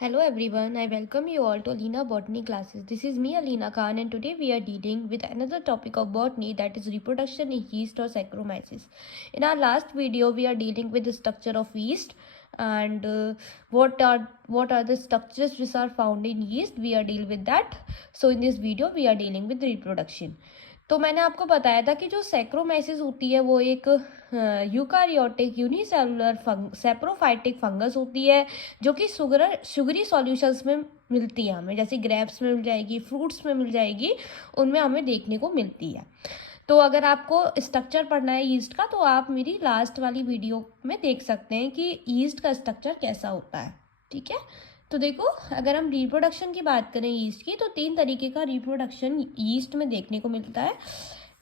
Hello everyone, I welcome you all to Alina Botany classes. This is me Alina Khan and today we are dealing with another topic of botany, that is reproduction in yeast or Saccharomyces. In our last video we are dealing with the structure of yeast and what are the structures which are found in yeast. We are dealing with that. So in this video we are dealing with reproduction. तो मैंने आपको बताया था कि जो saccharomyces होती है वो एक यूकारियोटिक यूनिसेलुलर सेप्रोफाइटिक फंगस होती है जो कि शुगरी सॉल्यूशंस में मिलती है हमें, जैसे ग्रेप्स में मिल जाएगी, फ्रूट्स में मिल जाएगी, उनमें हमें देखने को मिलती है। तो अगर आपको स्ट्रक्चर पढ़ना है ईस्ट का तो आप मेरी लास्ट वाली वीडियो में देख सकते हैं कि ईस्ट का स्ट्रक्चर कैसा होता है। ठीक है, तो देखो अगर हम रिप्रोडक्शन की बात करें ईस्ट की तो 3 तरीके का रिप्रोडक्शन ईस्ट में देखने को मिलता है।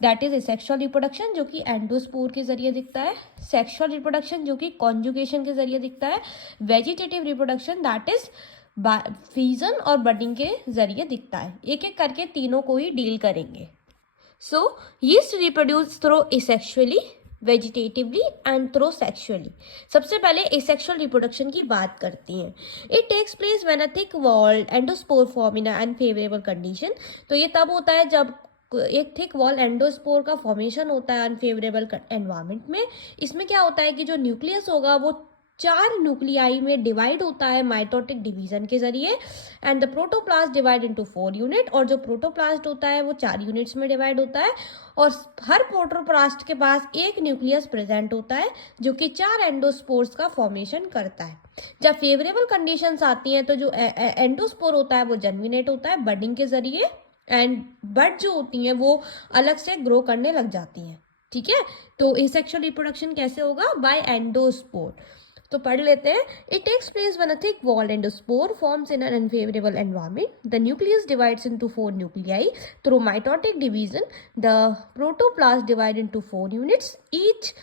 दैट इज एसेक्सुअल रिप्रोडक्शन जो कि एंडोस्पोर के जरिए दिखता है, सेक्सुअल रिप्रोडक्शन जो कि कॉन्जुगेशन के जरिए दिखता है, vegetative reproduction that is fission और बडिंग के जरिए दिखता है। एक एक करके तीनों को ही डील करेंगे। So yeast reproduce through asexually, vegetatively and through sexually. सबसे पहले एसेक्सुअल रिप्रोडक्शन की बात करती हैं। It takes place when a thick walled endospore form in unfavourable condition. तो ये तब होता है जब एक थिक वॉल एंडोस्पोर का फॉर्मेशन होता है अनफेवरेबल एनवायरमेंट में। इसमें क्या होता है कि जो न्यूक्लियस होगा वो 4 न्यूक्लियाई में डिवाइड होता है माइटोटिक डिवीजन के जरिए and the protoplast divide into 4 unit. और जो प्रोटोप्लास्ट होता है वो 4 यूनिट्स में डिवाइड होता है और हर प्रोटोप्लास्ट के पास एक न्यूक्लियस प्रेजेंट होता है जो कि 4 एंडोस्पोर्स का फॉर्मेशन करता है। जब फेवरेबल कंडीशंस आती हैं तो जो एंडोस्पोर होता है वो जर्मिनेट होता है बडिंग के जरिए एंड बड जो होती हैं वो अलग से ग्रो करने लग जाती हैं। ठीक है, तो एसेक्सुअल रिप्रोडक्शन कैसे होगा? By endospore. तो पढ़ लेते हैं। It takes place when a thick walled endospore forms in an unfavourable environment. The nucleus divides into 4 nuclei through mitotic division. The protoplast divide into 4 units each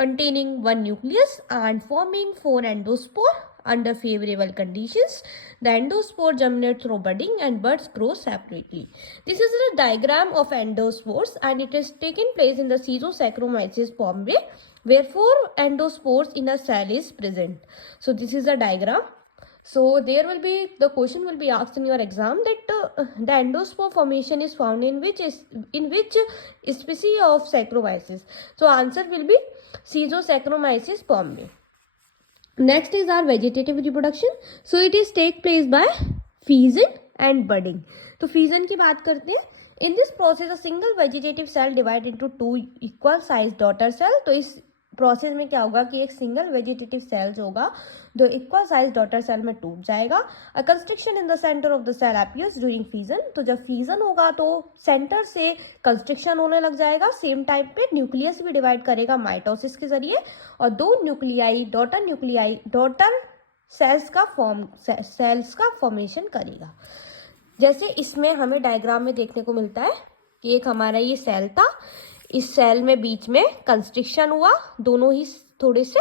containing 1 nucleus and forming 4 endospore. Under favorable conditions, the endospore germinate through budding and buds grow separately. This is a diagram of endospores and it is taken place in the Schizosaccharomyces pombe where 4 endospores in a cell is present. So this is a diagram. So there will be, the question will be asked in your exam that the endospore formation is found in which species of Saccharomyces. So answer will be Schizosaccharomyces pombe. Next is our vegetative reproduction. So it is take place by fission and budding. तो fission की बात करते हैं। In this process a single vegetative cell divided into 2 equal sized daughter cell. तो इस process में क्या होगा कि एक सिंगल वेजिटेटिव सेल्स होगा जो इक्वल साइज डॉटर सेल में टूट जाएगा। A constriction in the centre of the cell appears during fission. तो जब फीजन होगा तो सेंटर से कंस्ट्रिक्शन होने लग जाएगा। सेम टाइम पे न्यूक्लियस भी डिवाइड करेगा माइटोसिस के जरिए और 2 न्यूक्लियाई डॉटर सेल्स का फॉर्मेशन करेगा। जैसे इसमें हमें डायग्राम में देखने को मिलता है कि एक हमारा ये सेल था, इस सेल में बीच में कंस्ट्रिक्शन हुआ, दोनों ही थोड़े से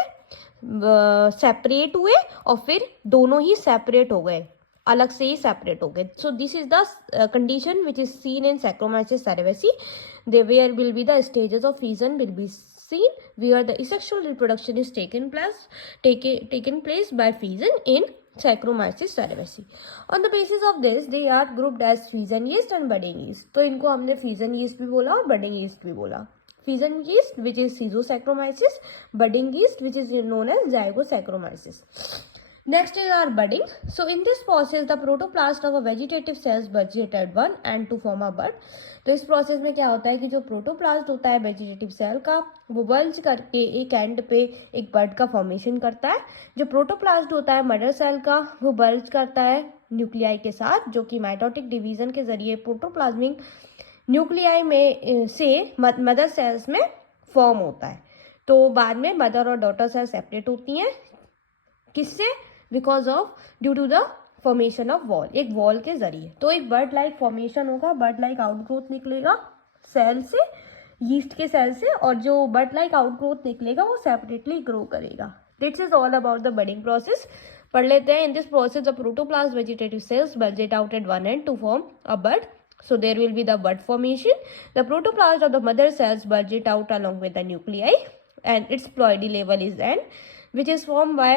सेपरेट हुए और फिर दोनों ही सेपरेट हो गए, अलग से ही सेपरेट हो गए। So this is the condition which is seen in Saccharomyces cerevisiae. Where will be the stages of fission will be seen where the asexual reproduction is taken place by fission in Saccharomyces cerevisiae. On the basis of this, they are grouped as fission yeast and budding yeast. तो इनको हमने fission yeast भी बोला और budding yeast भी बोला। Fission yeast which is Schizosaccharomyces, budding yeast which is known as Zygosaccharomyces. Next is our budding. So in this process, the protoplast of a vegetative cells budget at 1 and to form a bud. तो इस process में क्या होता है कि जो protoplast होता है वेजिटेटिव सेल का वो बल्ज करके एक एंड पे एक बड का फॉर्मेशन करता है। जो प्रोटोप्लास्ट होता है मदर सेल का वो बल्ज करता है न्यूक्लियाई के साथ जो कि माइटोटिक डिवीजन के जरिए प्रोटोप्लाज्मिक न्यूक्लियाई में से मदर सेल्स में फॉर्म होता है। तो बाद में मदर और डॉटर सेल सेपरेट होती हैं। किससे? Because of due to the formation of wall, एक वॉल के जरिए। तो एक बर्ड लाइक फॉर्मेशन होगा, बर्ड लाइक आउटग्रोथ निकलेगा सेल से, यीस्ट के सेल से, और जो बर्ड लाइक आउटग्रोथ निकलेगा वो सेपरेटली ग्रो करेगा। This is all about the budding process. पढ़ लेते हैं। In this process the protoplast vegetative cells bulged out at 1 end to form a bud. So there will be the bud formation. The protoplast of the mother cells bulge out along with the nuclei and its ploidy level is end which is formed by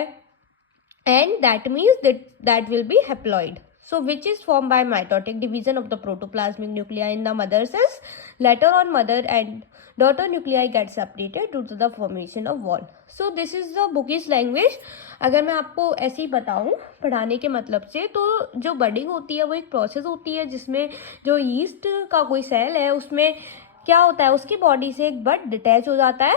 and that means that will be haploid. So which is formed by mitotic division of the protoplasmic nuclei in the mother cells. Later on, mother and daughter nuclei get separated due to the formation of wall. So this is the bookish language. अगर मैं आपको ऐसे ही बताऊं पढ़ाने के मतलब से, तो जो बडिंग होती है वो एक प्रोसेस होती है जिसमें जो यीस्ट का कोई सेल है उसमें क्या होता है, उसकी बॉडी से एक बड डिटैच हो जाता है.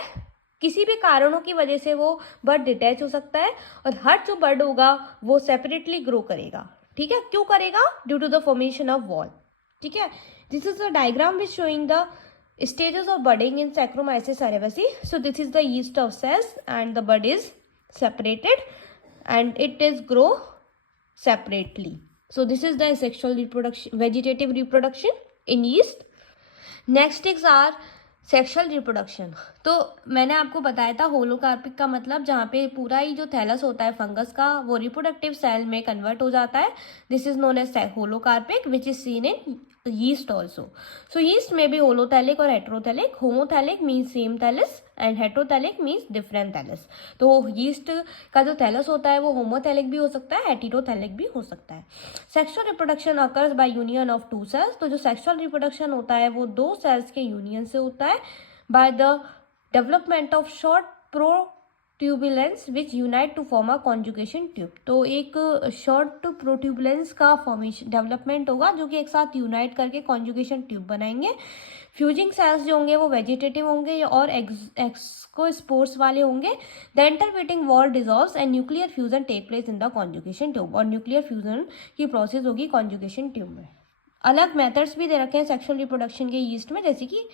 किसी भी कारणों की वजह से वो बर्ड डिटैच हो सकता है और हर जो बर्ड होगा वो सेपरेटली ग्रो करेगा. ठीक है, क्यों करेगा? Due to the formation of wall. ठीक है, this is the diagram which showing the stages of budding in Saccharomyces cerevisiae. So this is the yeast of cells and the bud is separated and it is grow separately. So this is the sexual reproduction, vegetative reproduction in yeast. Next is our sexual reproduction. तो मैंने आपको बताया था होलोकार्पिक का मतलब जहाँ पे पूरा ही जो थैलस होता है फंगस का वो रिप्रोडक्टिव सेल में कन्वर्ट हो जाता है. This is known as holocarpic which is seen in yeast also. So yeast may be holothelic or heterothelic. Homothelic means same thallus and heterothelic means different thallus. तो yeast का जो thallus होता है वो homothelic भी हो सकता है, heterothelic भी हो सकता है. Sexual reproduction occurs by union of two cells. तो जो sexual reproduction होता है वो दो cells के union से होता है by the development of short protuberances which unite to form a conjugation tube. तो एक शॉर्ट प्रोट्यूबुलेंस का फॉर्मेशन डेवलपमेंट होगा जो कि एक साथ यूनाइट करके कॉन्जुगेशन ट्यूब बनाएंगे. फ्यूजिंग सेल्स जो होंगे वो वेजिटेटिव होंगे और एक्सकोस्पोर्स वाले होंगे. The intervening wall dissolves and nuclear fusion take place in the conjugation tube. और न्यूक्लियर फ्यूजन की प्रोसेस होगी कॉन्जुगेशन ट्यूब में. अलग मेथड्स भी दे रखे हैं सेक्सुअल रिप्रोडक्शन के यीस्ट में, जैसे कि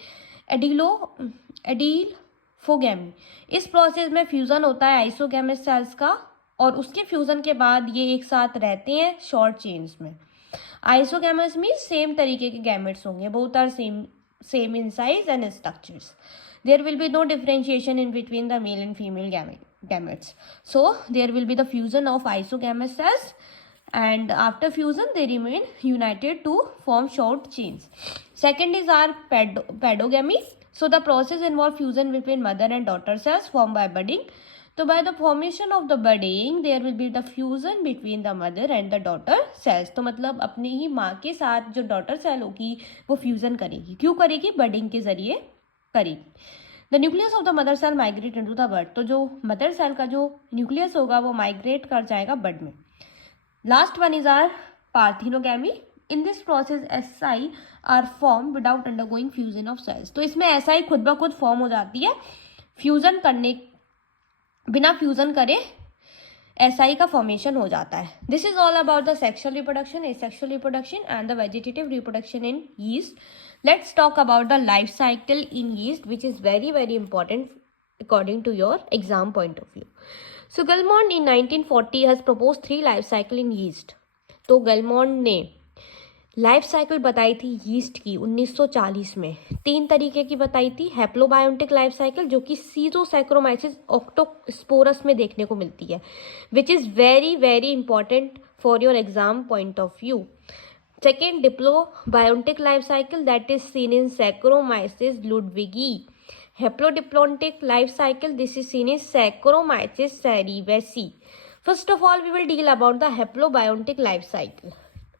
एडिलोफोगैमी. इस प्रोसेस में फ्यूजन होता है आइसोगैमेट सेल्स का और उसके फ्यूजन के बाद ये एक साथ रहते हैं शॉर्ट चेन्स में. आइसोगैमेट्स मीन्स सेम तरीके के गैमेट्स होंगे, both are same in size and structures. There will be no differentiation in between the male and female gametes. So there will be the fusion of isogamous cells and after fusion they remain united to form short chains. Second is our pedogamy. So the process involves fusion between mother and daughter cells formed by budding. So by the formation of the budding there will be the fusion between the mother and the daughter cells. तो मतलब अपने ही माँ के साथ जो daughter cell होगी वो fusion करेगी. क्यों करेगी? budding के जरिए करेगी. The nucleus of the mother cell migrate into the bud. तो जो मदर सेल का जो न्यूक्लियस होगा वो माइग्रेट कर जाएगा बर्ड में. Last one is are parthenogamy. In this process asci are form without undergoing fusion of cells. तो इसमें एसआई खुद ब खुद फॉर्म हो जाती है, फ्यूजन करने बिना फ्यूजन करे एसआई का फॉर्मेशन हो जाता है. This is all about the sexual reproduction, asexual reproduction and the vegetative reproduction in yeast. Let's talk about the life cycle in yeast, which is very very important according to your exam point of view. So Gilmore in 1940 has proposed 3 life cycle in yeast. तो Gilmore ने life cycle बताई थी yeast की 1940 में. 3 तरीके की बताई थी. हैप्लोबायोटिक लाइफ साइकिल जो कि सीजोसैक्रोमाइसिस ऑक्टोस्पोरस में देखने को मिलती है, which is very very important for your exam point of view. Second, diplobiontic life cycle that is seen in Saccharomyces ludwigi. Haplodiplontic life cycle, this is seen in Saccharomyces cerevisiae. First of all, we will deal about the haplobiontic life cycle.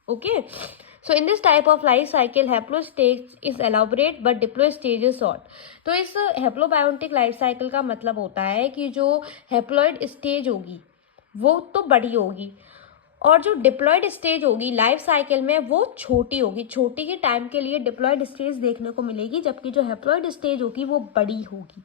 Okay. So in this type of life cycle, haplo stage is elaborate but diplo stage is short. तो इस haplobiontic life cycle का मतलब होता है कि जो haploid stage होगी वो तो बड़ी होगी और जो डिप्लॉयड स्टेज होगी लाइफ साइकिल में वो छोटी होगी. छोटी के टाइम के लिए डिप्लॉयड स्टेज देखने को मिलेगी, जबकि जो हैप्लॉयड स्टेज होगी वो बड़ी होगी.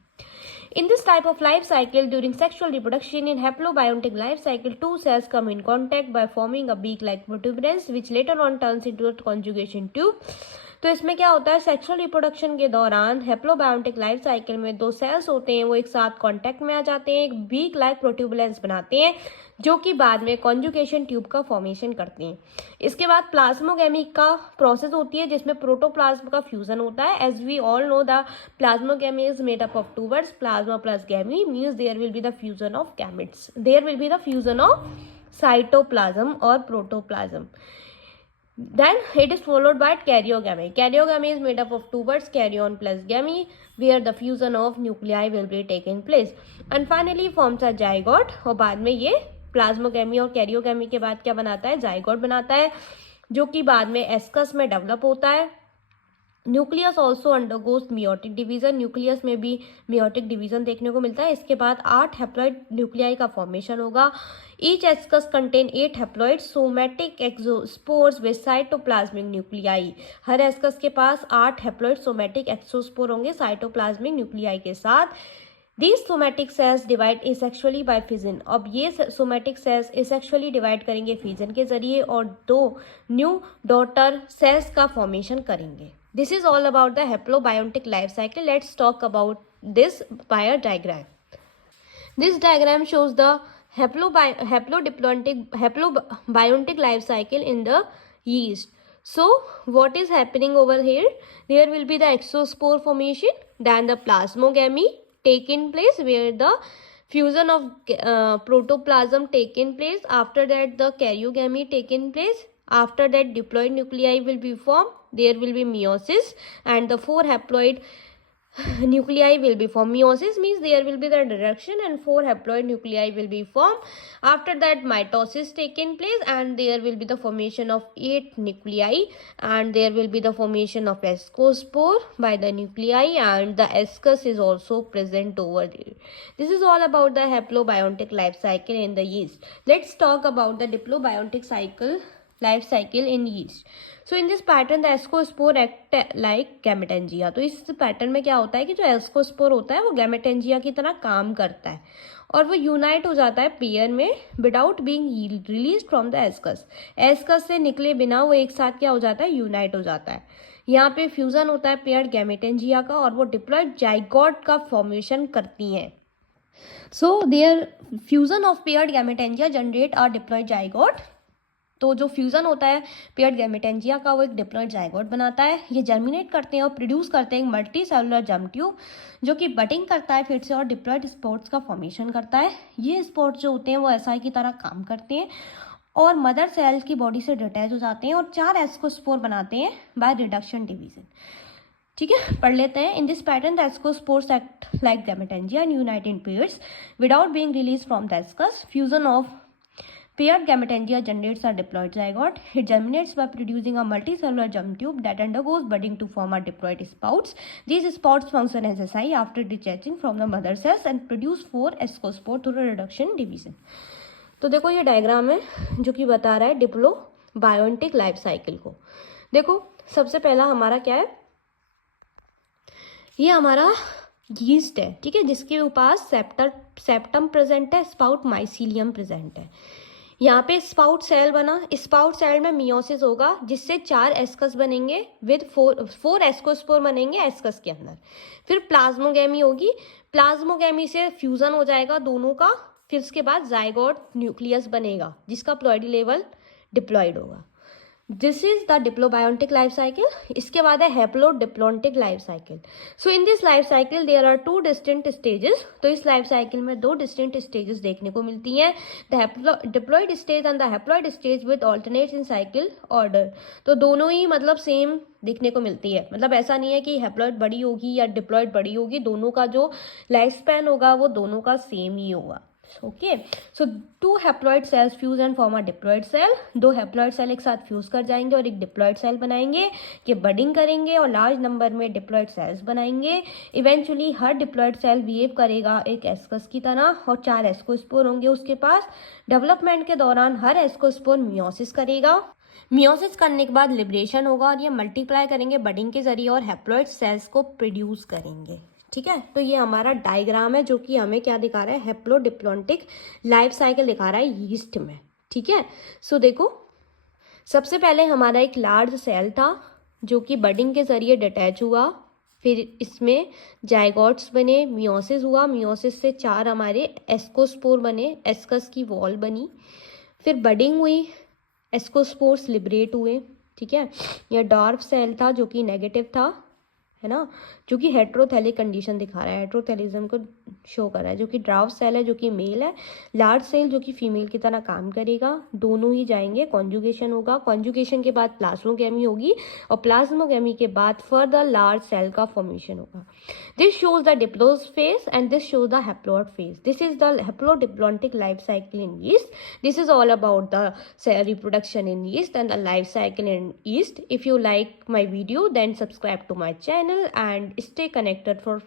In this type of life cycle, during sexual reproduction in haplobiontic life cycle, 2 cells come in contact by forming a beak-like protuberance, which later on turns into a conjugation tube. तो इसमें क्या होता है, sexual reproduction के दौरान हैप्लोबायोटिक life cycle में 2 sales होते हैं, वो एक साथ कांटेक्ट में आ जाते हैं, एक बीक लाइक प्रोट्यूबुलेंस बनाते हैं जो कि बाद में कॉन्जुगेशन ट्यूब का फॉर्मेशन करते हैं. इसके बाद प्लाज्मोगैमी का प्रोसेस होती है जिसमें प्रोटोप्लाज्म का फ्यूजन होता है. As we all know the plasmogamy is made up of 2 words, plasma plus gamy means there will be the fusion of gametes. There will be the fusion of cytoplasm और protoplasm. Then it is followed by karyogamy. Karyogamy is made up of 2 words, karyon plus gamy, where the fusion of nuclei will be taking place. And finally forms a zygote और बाद में ये plasmogamy और karyogamy के बाद क्या बनाता है, जाइगोट बनाता है, जो कि बाद में एस्कस में डेवलप होता है। Nucleus also undergoes meiotic division, nucleus में भी मियोटिक डिवीजन देखने को मिलता है। इसके बाद 8 हैप्लॉइड न्यूक्लियाई का फॉर्मेशन होगा। Each ascus contain 8 haploid somatic ascospores with cytoplasmic nuclei. हर एस्कस के पास 8 हैप्लॉइड सोमैटिक एक्सोस्पोर होंगे साइटोप्लाज्मिक न्यूक्लियाई के साथ। These somatic cells divide asexually by fission। अब ये somatic cells asexually डिवाइड करेंगे फिजन के जरिए और 2 न्यू डॉटर सेल्स का फॉर्मेशन करेंगे। This is all about the haplobiontic life cycle. Let's talk about this by a diagram. This diagram shows the haplobiontic life cycle in the yeast. So what is happening over here? There will be the exospore formation, then the plasmogamy taking place where the fusion of protoplasm taking place. After that the karyogamy taking place. After that diploid nuclei will be formed. There will be meiosis and the 4 haploid nuclei will be formed. Meiosis means there will be the reduction and 4 haploid nuclei will be formed. After that mitosis taking place and there will be the formation of 8 nuclei and there will be the formation of ascospore by the nuclei and the ascus is also present over there. This is all about the haplobiontic life cycle in the yeast. Let's talk about the diplobiontic life cycle in yeast. So in this pattern the ascospore act like gametangia। तो इस pattern में क्या होता है कि जो ascospore होता है वो गैमेटेंजिया की तरह काम करता है और वो यूनाइट हो जाता है पेयर में without being release from the ascus. Ascus से निकले बिना वो एक साथ क्या हो जाता है, यूनाइट हो जाता है। यहाँ पे फ्यूजन होता है पेयर गैमेटेंजिया का और वो डिप्लॉयड जाइगोट का फॉर्मेशन करती हैं। So there fusion of paired gametangia generate a diploid zygote. तो जो फ्यूज़न होता है पेयर्ड गैमेटेंजिया का वो एक डिप्लॉयड जाइगोट बनाता है। ये जर्मिनेट करते हैं और प्रोड्यूस करते हैं एक मल्टी सेलुलर जर्म ट्यूब जो कि बटिंग करता है फिर से और डिप्लॉयड स्पोर्ट्स का फॉर्मेशन करता है। ये स्पोर्ट्स जो होते हैं वो एसआई की तरह काम करते हैं और मदर सेल की बॉडी से डिटैच हो जाते हैं और 4 एस्कोस्पोर बनाते हैं बाय रिडक्शन डिवीजन। ठीक है, पढ़ लेते हैं। In this pattern the ascospores act like gametangia and unite in pairs without being release from the ascus. Fusion of paired gamatangia generates a diploid zygote. It germinates by producing a multicellular germ tube that undergoes budding to form a diploid spouts. These spouts function as SI after detaching from the mother cells and produce 4 ascospore through reduction division. तो देखो ये diagram है जो कि बता रहा है diplobiontic life cycle को। देखो सबसे पहला हमारा क्या है, ये हमारा यीस्ट है, ठीक है, जिसके पास सेप्टम प्रेजेंट है, स्पाउट माइसीलियम प्रेजेंट है। यहाँ पे स्पाउट सेल बना, स्पाउट सेल में मियोसिस होगा जिससे 4 एस्कस बनेंगे विद 4 एस्कोस्पोर बनेंगे एस्कस के अंदर। फिर प्लाज्मोगेमी होगी, प्लाज्मोगेमी से फ्यूजन हो जाएगा दोनों का, फिर उसके बाद जाइगोट न्यूक्लियस बनेगा जिसका प्लॉइडी लेवल डिप्लॉइड होगा। This is the diplobiontic life cycle. इसके बाद है haplodiplontic life cycle. So in this life cycle there are 2 distinct stages. तो इस लाइफ साइकिल में 2 डिस्टिंक्ट स्टेजेस देखने को मिलती हैं, the diploid stage and the haploid stage with alternate in cycle order. तो दोनों ही मतलब सेम देखने को मिलती है, मतलब ऐसा नहीं है कि हैप्लॉइड बड़ी होगी या डिप्लॉइड बड़ी होगी, दोनों का जो लाइफ स्पैन होगा वो दोनों का सेम ही होगा। Okay, so 2 haploid cells fuse and form a diploid cell. 2 haploid cell एक साथ फ्यूज कर जाएंगे और एक डिप्लॉइड सेल बनाएंगे, कि बडिंग करेंगे और लार्ज नंबर में डिप्लॉइड सेल्स बनाएंगे। इवेंचुअली हर डिप्लॉइड सेल बिहेव करेगा एक एस्कस की तरह और 4 एस्कोस्पोर होंगे उसके पास। डेवलपमेंट के दौरान हर एस्कोस्पोर मियोसिस करेगा, मियोसिस करने के बाद लिबरेशन होगा और ये मल्टीप्लाई करेंगे बडिंग के जरिए और हैप्लॉइड सेल्स को प्रोड्यूस करेंगे। ठीक है, तो ये हमारा डायग्राम है जो कि हमें क्या दिखा रहा है, हैप्लोडिप्लोटिक लाइफ साइकिल दिखा रहा है यीस्ट में। ठीक है, सो देखो सबसे पहले हमारा एक लार्ज सेल था जो कि बडिंग के जरिए डिटैच हुआ, फिर इसमें जाइगोट्स बने, मियोसिस हुआ, मियोसिस से 4 हमारे एस्कोस्पोर बने, एस्कस की वॉल बनी, फिर बडिंग हुई, एस्कोस्पोर्स लिबरेट हुए। ठीक है, यह डॉर्फ सेल था जो कि नेगेटिव था, है ना, जो कि हेट्रोथैलिक कंडीशन दिखा रहा है, हेट्रोथैलिज्म को शो कर रहा है, जो कि ड्राफ्ट सेल है जो कि मेल है, लार्ज सेल जो कि फीमेल की तरह काम करेगा। दोनों ही जाएंगे, कॉन्जुगेशन होगा, कॉन्जुगेशन के बाद प्लाज्मोगेमी होगी और प्लाज्मोगेमी के बाद फर्दर लार्ज सेल का फॉर्मेशन होगा। This shows the diploid phase and this shows the haploid phase. This is the haplodiplontic life cycle in yeast. This is all about the reproduction in yeast and the life cycle in yeast. If you like my video, then subscribe to my channel and stay connected for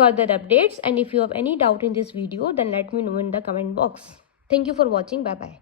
further updates. And if you have any doubt in this video, then let me know in the comment box. Thank you for watching. Bye bye.